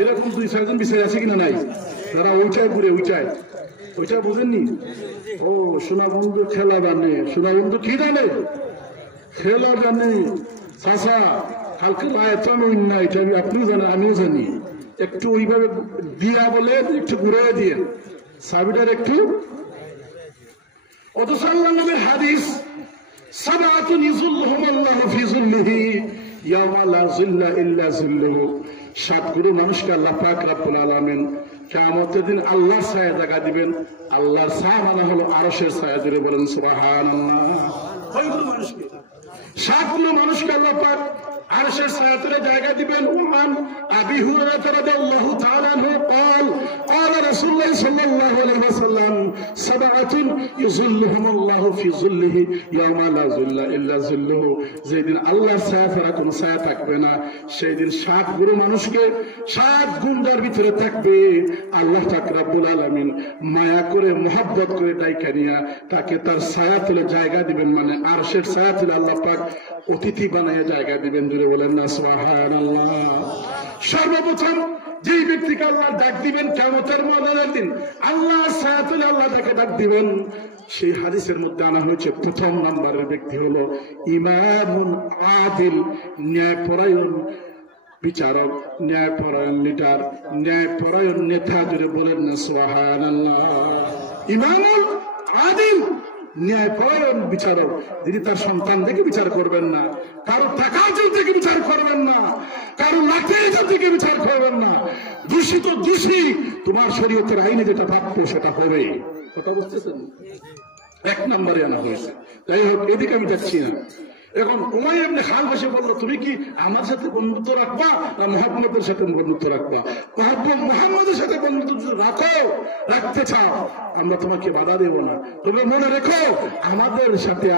এরকম 2-4 জন বিচার আছে কিনা নাই? তারা ওইটাই ঘুরে ওইটা বুঝেননি? ও সোনা বন্ধু খেলা জানে, সোনা বন্ধু কি জানে? খেলা জানে। চাষা হালকা আয়ত্ত না, এটা আপনিও জানেন আমিও জানি। একটু ওইভাবে দিয়া বলে একটু ঘুরে দিয়ে সাবিটার একটু। অথচ আল্লাহ নবীর হাদিস, সাবআতুন ইযুল্লুহুমুল্লাহু ফি যিল্লিহি ইয়াওমা লা যিল্লা ইল্লা যিল্লুহু। 7 গুরু মানুষকে আল্লাহ পাক রব্বুল আলামিন কিয়ামতের দিন আল্লাহর ছায়া জায়গা দিবেন। আল্লাহর ছায়া মানে হলো আরশের ছায়া। ধরে বলেন সুবহানাল্লাহ। কয়গুলো মানুষকে? 7 গুলো মানুষকে আল্লাহ পাক আরশের ছায়াতলে জায়গা দিবেন। ওমান আবি হুরায়রা রাদিয়াল্লাহু তাআলা আনহু قال قال رسول الله صلى الله عليه وسلم سبعة يظلهم الله في ظله يوم لا ظل الا ظله। যেদিন আল্লাহর ছায়া ছাড়া কোনো ছায়া থাকবে না, সেই দিন 7 গুরু মানুষকে 7 গুণের ভিতরে থাকবে। আল্লাহ পাক রব্বুল আলামিন মায়া করে মোহাব্বত করে ডাইকা নিয়া তাকে তার ছায়া তলে জায়গা দিবেন, মানে আরশের ছায়া তলে আল্লাহ পাক অতিথি বানায় জায়গা দিবেন। ধরে বলেন না সুবহানাল্লাহ। সর্বপ্রথম যেই ব্যক্তিকে আল্লাহ ডাক দিবেন কিয়ামতের ময়দানের দিন, আল্লাহর ছায়া তলে আল্লাহ তাকে ডাক দিবেন। সেই হাদিসের মধ্যে আনা হয়েছে প্রথম নাম্বারের ব্যক্তি হলো ইমামুন আদিল, ন্যায়পরায়ণ বিচারক, ন্যায়পরায়ণ লিডার, ন্যায়পরায়ণ নেতা। ধরে বলেন না সুবহানাল্লাহ। ইমামুল আদিল, ন্যায়পরায়ণ বিচারক, যিনি তার সন্তান দেখে বিচার করবেন না, কারো টাকা দেখে বিচার করবেন না, কারো লাঠি দেখে বিচার করবেন না। দূষিত দোষী তোমার শরীয়তের আইনে যেটা প্রাপ্য সেটা হবে। কথা বুঝতেছেন? 1 নম্বরে আনা হয়েছে। যাই হোক, এদিকে আমি যাচ্ছি না। এখন উমাইয়া ইবনে খালদ এসে বলল, তুমি কি আমার সাথে বন্ধুত্ব রাখবা না মুহাম্মদের সাথে বন্ধুত্ব রাখবা? মুহাম্মদের সাথে বন্ধুত্ব রাখতে চাও, আমরা তোমাকে বাধা দেব না, তবে মনে রেখো আমাদের সাথে